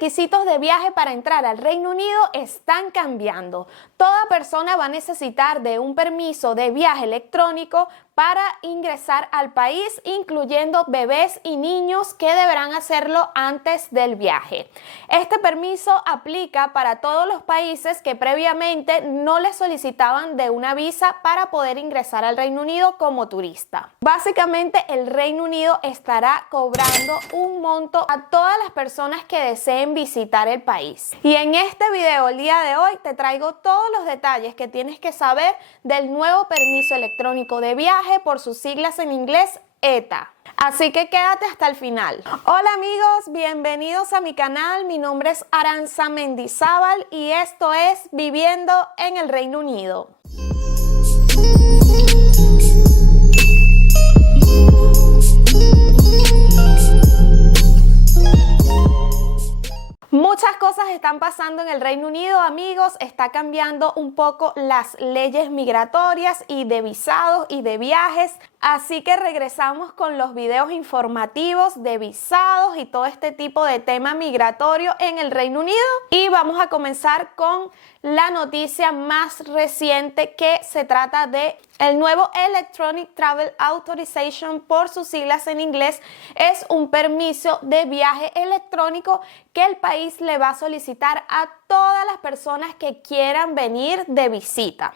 requisitos de viaje para entrar al Reino Unido están cambiando. Toda persona va a necesitar de un permiso de viaje electrónico para ingresar al país, incluyendo bebés y niños que deberán hacerlo antes del viaje. Este permiso aplica para todos los países que previamente no les solicitaban de una visa para poder ingresar al Reino Unido como turista. Básicamente, el Reino Unido estará cobrando un monto a todas las personas que deseen visitar el país. Y en este video, el día de hoy, te traigo todos los detalles que tienes que saber del nuevo permiso electrónico de viaje, por sus siglas en inglés, ETA. Así que quédate hasta el final. Hola amigos, bienvenidos a mi canal. Mi nombre es Aranza Mendizábal y esto es Viviendo en el Reino Unido. Muchas cosas están pasando en el Reino Unido, amigos. Está cambiando un poco las leyes migratorias y de visados y de viajes. Así que regresamos con los videos informativos de visados y todo este tipo de tema migratorio en el Reino Unido. Y vamos a comenzar con la noticia más reciente, que se trata de el nuevo Electronic Travel Authorization, por sus siglas en inglés. Es un permiso de viaje electrónico que el país le va a solicitar a todas las personas que quieran venir de visita.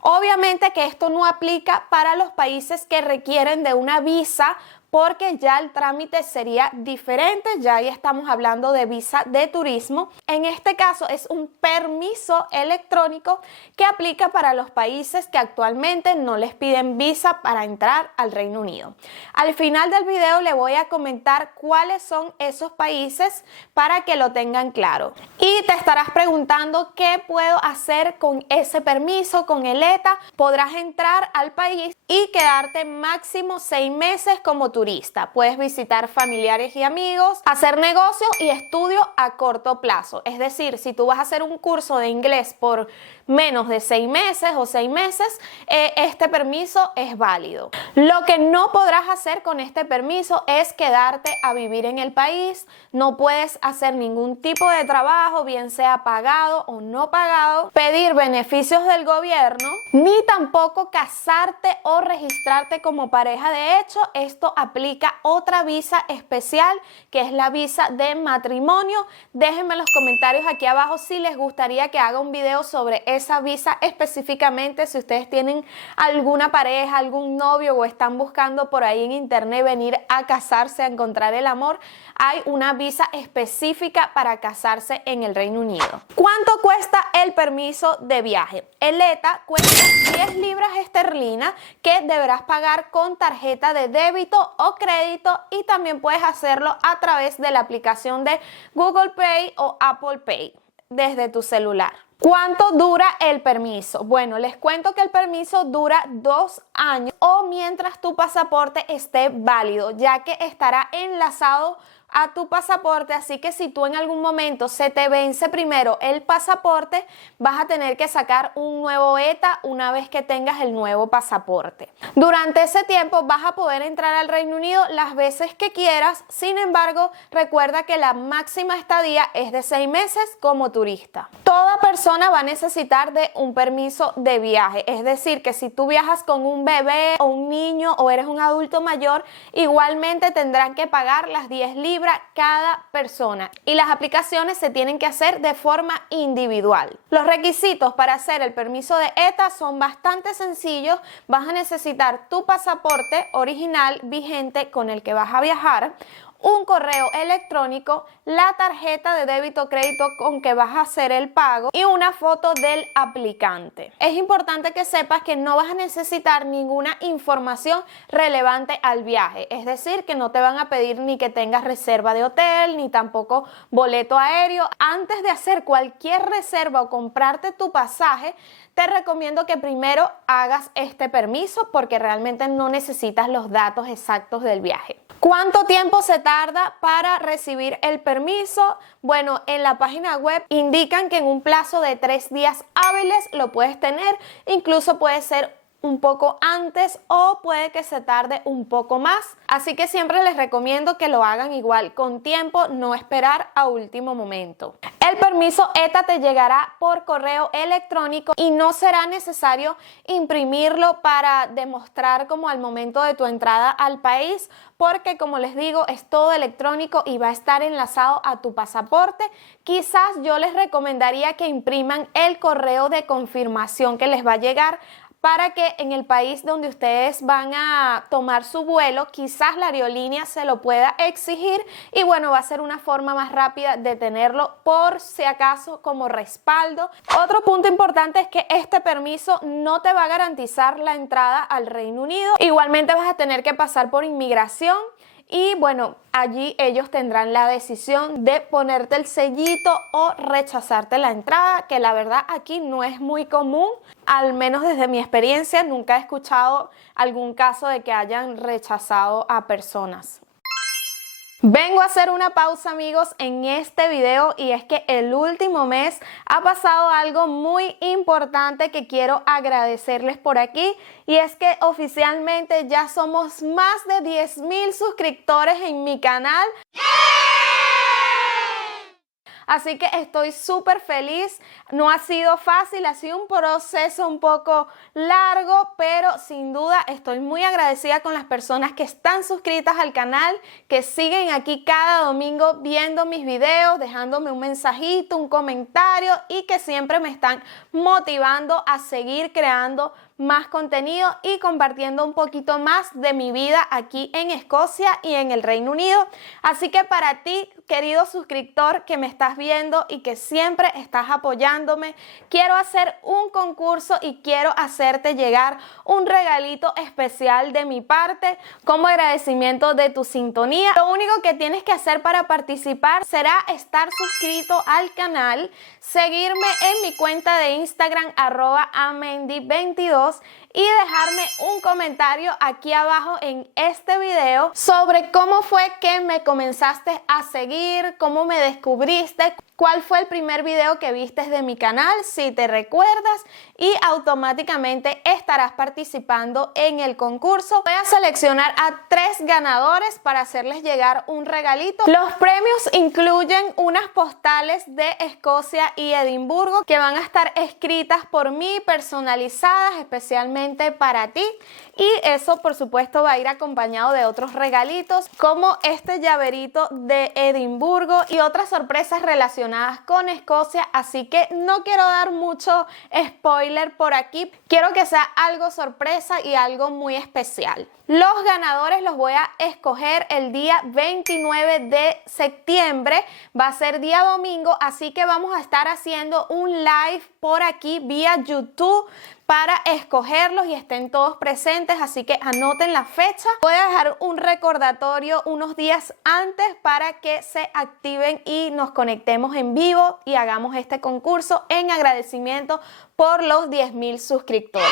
Obviamente que esto no aplica para los países que requieren de una visa, porque ya el trámite sería diferente. Ya ahí estamos hablando de visa de turismo. En este caso es un permiso electrónico que aplica para los países que actualmente no les piden visa para entrar al Reino Unido. Al final del video le voy a comentar cuáles son esos países para que lo tengan claro. Y te estarás preguntando qué puedo hacer con ese permiso, con el ETA. Podrás entrar al país y quedarte máximo 6 meses como turista. Puedes visitar familiares y amigos, hacer negocios y estudio a corto plazo. Es decir, si tú vas a hacer un curso de inglés por menos de 6 meses o 6 meses, este permiso es válido. Lo que no podrás hacer con este permiso es quedarte a vivir en el país. No puedes hacer ningún tipo de trabajo, bien sea pagado o no pagado, pedir beneficios del gobierno, ni tampoco casarte o registrarte como pareja. De hecho, esto aplica otra visa especial, que es la visa de matrimonio. Déjenme en los comentarios aquí abajo si les gustaría que haga un video sobre esa visa específicamente. Si ustedes tienen alguna pareja, algún novio o están buscando por ahí en internet venir a casarse, a encontrar el amor, hay una visa específica para casarse en el Reino Unido. ¿Cuánto cuesta el permiso de viaje? El ETA cuesta 10 libras esterlinas, que deberás pagar con tarjeta de débito o crédito, y también puedes hacerlo a través de la aplicación de Google Pay o Apple Pay desde tu celular. ¿Cuánto dura el permiso? Bueno, les cuento que el permiso dura 2 años o mientras tu pasaporte esté válido, ya que estará enlazado a tu pasaporte. Así que si tú en algún momento se te vence primero el pasaporte, vas a tener que sacar un nuevo ETA una vez que tengas el nuevo pasaporte. Durante ese tiempo vas a poder entrar al Reino Unido las veces que quieras. Sin embargo, recuerda que la máxima estadía es de 6 meses como turista. Toda persona va a necesitar de un permiso de viaje. Es decir, que si tú viajas con un bebé o un niño o eres un adulto mayor, igualmente tendrán que pagar las 10 libras cada persona, y las aplicaciones se tienen que hacer de forma individual. Los requisitos para hacer el permiso de ETA son bastante sencillos. Vas a necesitar tu pasaporte original vigente con el que vas a viajar, un correo electrónico, la tarjeta de débito o crédito con que vas a hacer el pago y una foto del aplicante. Es importante que sepas que no vas a necesitar ninguna información relevante al viaje, es decir, que no te van a pedir ni que tengas reserva de hotel ni tampoco boleto aéreo. Antes de hacer cualquier reserva o comprarte tu pasaje, te recomiendo que primero hagas este permiso, porque realmente no necesitas los datos exactos del viaje. ¿Cuánto tiempo se tarda para recibir el permiso? Bueno, en la página web indican que en un plazo de 3 días hábiles lo puedes tener. Incluso puede ser un poco antes o puede que se tarde un poco más. Así que siempre les recomiendo que lo hagan igual con tiempo, no esperar a último momento. El permiso ETA te llegará por correo electrónico y no será necesario imprimirlo para demostrar como al momento de tu entrada al país, porque como les digo es todo electrónico y va a estar enlazado a tu pasaporte. Quizás yo les recomendaría que impriman el correo de confirmación que les va a llegar para que en el país donde ustedes van a tomar su vuelo, quizás la aerolínea se lo pueda exigir y bueno, va a ser una forma más rápida de tenerlo por si acaso como respaldo. Otro punto importante es que este permiso no te va a garantizar la entrada al Reino Unido. Igualmente vas a tener que pasar por inmigración. Y bueno, allí ellos tendrán la decisión de ponerte el sellito o rechazarte la entrada, que la verdad aquí no es muy común, al menos desde mi experiencia, nunca he escuchado algún caso de que hayan rechazado a personas. Vengo a hacer una pausa, amigos, en este video y es que el último mes ha pasado algo muy importante que quiero agradecerles por aquí y es que oficialmente ya somos más de 10,000 suscriptores en mi canal. Así que estoy súper feliz, no ha sido fácil, ha sido un proceso un poco largo, pero sin duda estoy muy agradecida con las personas que están suscritas al canal, que siguen aquí cada domingo viendo mis videos, dejándome un mensajito, un comentario y que siempre me están motivando a seguir creando más contenido y compartiendo un poquito más de mi vida aquí en Escocia y en el Reino Unido. Así que para ti, querido suscriptor que me estás viendo y que siempre estás apoyándome, quiero hacer un concurso y quiero hacerte llegar un regalito especial de mi parte como agradecimiento de tu sintonía. Lo único que tienes que hacer para participar será estar suscrito al canal, seguirme en mi cuenta de Instagram @amendi22 y dejarme un comentario aquí abajo en este video sobre cómo fue que me comenzaste a seguir, cómo me descubriste, cuál fue el primer video que viste de mi canal, si te recuerdas, y automáticamente estarás participando en el concurso. Voy a seleccionar a 3 ganadores para hacerles llegar un regalito. Los premios incluyen unas postales de Escocia y Edimburgo que van a estar escritas por mí, personalizadas especialmente para ti, y eso por supuesto va a ir acompañado de otros regalitos como este llaverito de Edimburgo y otras sorpresas relacionadas con Escocia, así que no quiero dar mucho spoiler por aquí, quiero que sea algo sorpresa y algo muy especial. Los ganadores los voy a escoger el día 29 de septiembre, va a ser día domingo, así que vamos a estar haciendo un live por aquí vía YouTube para escogerlos y estén todos presentes, así que anoten la fecha. Voy a dejar un recordatorio unos días antes para que se activen y nos conectemos en vivo y hagamos este concurso en agradecimiento por los 10,000 suscriptores.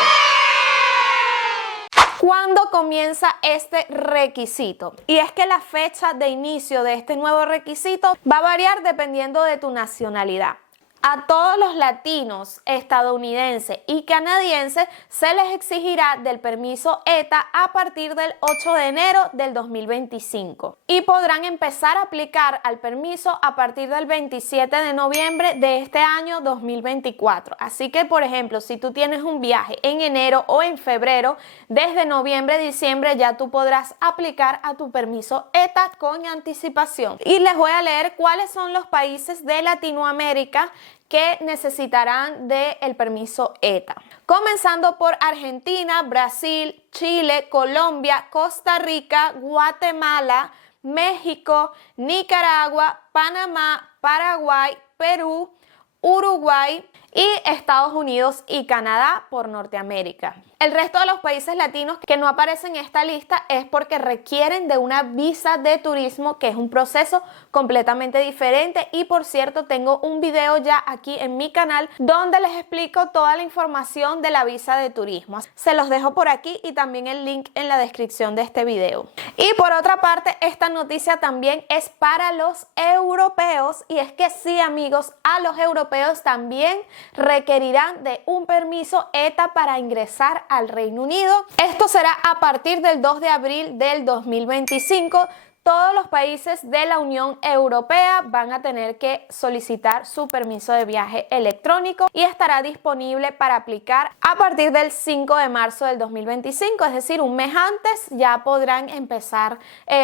¿Cuándo comienza este requisito? Y es que la fecha de inicio de este nuevo requisito va a variar dependiendo de tu nacionalidad. A todos los latinos, estadounidenses y canadienses se les exigirá del permiso ETA a partir del 8 de enero del 2025 y podrán empezar a aplicar al permiso a partir del 27 de noviembre de este año 2024. Así que, por ejemplo, si tú tienes un viaje en enero o en febrero, desde noviembre, diciembre ya tú podrás aplicar a tu permiso ETA con anticipación. Y les voy a leer cuáles son los países de Latinoamérica que necesitarán del permiso ETA. Comenzando por Argentina, Brasil, Chile, Colombia, Costa Rica, Guatemala, México, Nicaragua, Panamá, Paraguay, Perú, Uruguay y Estados Unidos y Canadá por Norteamérica. El resto de los países latinos que no aparecen en esta lista es porque requieren de una visa de turismo, que es un proceso completamente diferente. Y por cierto, tengo un video ya aquí en mi canal donde les explico toda la información de la visa de turismo. Se los dejo por aquí y también el link en la descripción de este video. Y por otra parte, esta noticia también es para los europeos, y es que sí, amigos, a los europeos también requerirán de un permiso ETA para ingresar al Reino Unido. Esto será a partir del 2 de abril del 2025. Todos los países de la Unión Europea van a tener que solicitar su permiso de viaje electrónico y estará disponible para aplicar a partir del 5 de marzo del 2025, es decir, un mes antes ya podrán empezar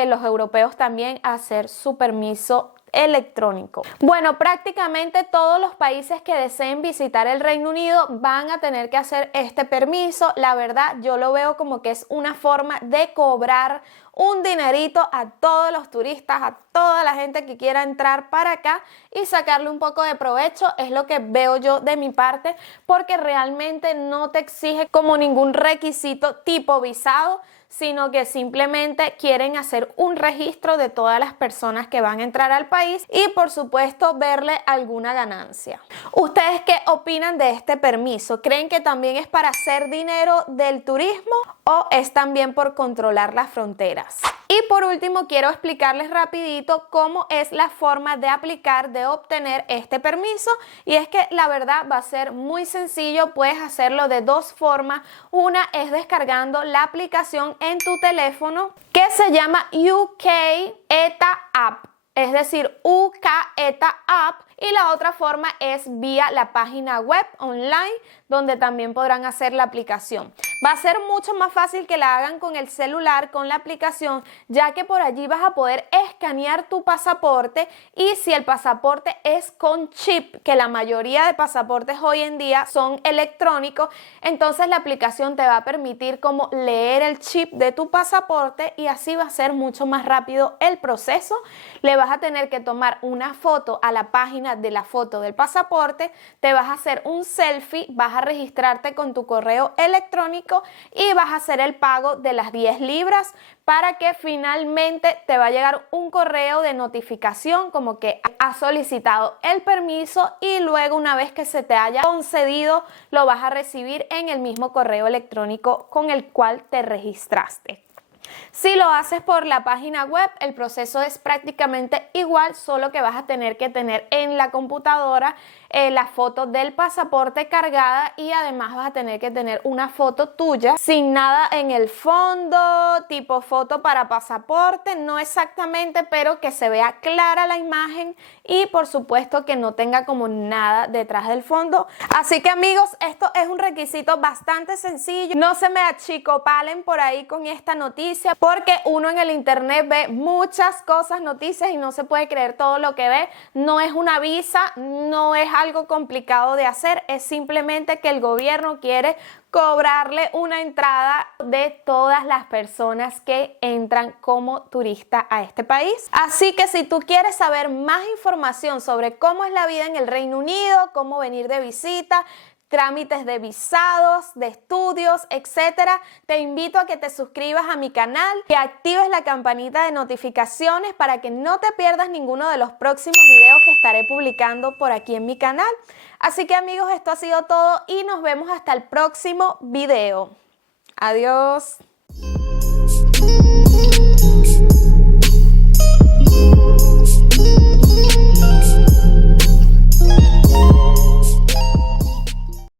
los europeos también a hacer su permiso electrónico. Bueno, prácticamente todos los países que deseen visitar el Reino Unido van a tener que hacer este permiso. La verdad, yo lo veo como que es una forma de cobrar un dinerito a todos los turistas, a toda la gente que quiera entrar para acá y sacarle un poco de provecho. Es lo que veo yo de mi parte, porque realmente no te exige como ningún requisito tipo visado, sino que simplemente quieren hacer un registro de todas las personas que van a entrar al país y por supuesto verle alguna ganancia. ¿Ustedes qué opinan de este permiso? ¿Creen que también es para hacer dinero del turismo o es también por controlar las fronteras? Y por último quiero explicarles rapidito cómo es la forma de aplicar, de obtener este permiso, y es que la verdad va a ser muy sencillo. Puedes hacerlo de dos formas. Una es descargando la aplicación en tu teléfono que se llama UK ETA App, es decir, UK ETA App, y la otra forma es vía la página web online, donde también podrán hacer la aplicación. Va a ser mucho más fácil que la hagan con el celular, con la aplicación, ya que por allí vas a poder escanear tu pasaporte, y si el pasaporte es con chip, que la mayoría de pasaportes hoy en día son electrónicos, entonces la aplicación te va a permitir como leer el chip de tu pasaporte y así va a ser mucho más rápido el proceso. Le vas a tener que tomar una foto a la página de la foto del pasaporte, te vas a hacer un selfie, vas a registrarte con tu correo electrónico y vas a hacer el pago de las 10 libras para que finalmente te va a llegar un correo de notificación como que has solicitado el permiso, y luego una vez que se te haya concedido lo vas a recibir en el mismo correo electrónico con el cual te registraste. Si lo haces por la página web, el proceso es prácticamente igual, solo que vas a tener que tener en la computadora la foto del pasaporte cargada, y además vas a tener que tener una foto tuya sin nada en el fondo, tipo foto para pasaporte, no exactamente, pero que se vea clara la imagen y por supuesto que no tenga como nada detrás del fondo. Así que amigos, esto es un requisito bastante sencillo. No se me achicopalen por ahí con esta noticia, porque uno en el internet ve muchas cosas, noticias, y no se puede creer todo lo que ve. No es una visa, no es algo complicado de hacer, es simplemente que el gobierno quiere cobrarle una entrada de todas las personas que entran como turista a este país. Así que si tú quieres saber más información sobre cómo es la vida en el Reino Unido, cómo venir de visita, trámites de visados, de estudios, etcétera, te invito a que te suscribas a mi canal, que actives la campanita de notificaciones para que no te pierdas ninguno de los próximos videos que estaré publicando por aquí en mi canal. Así que amigos, esto ha sido todo y nos vemos hasta el próximo video. Adiós.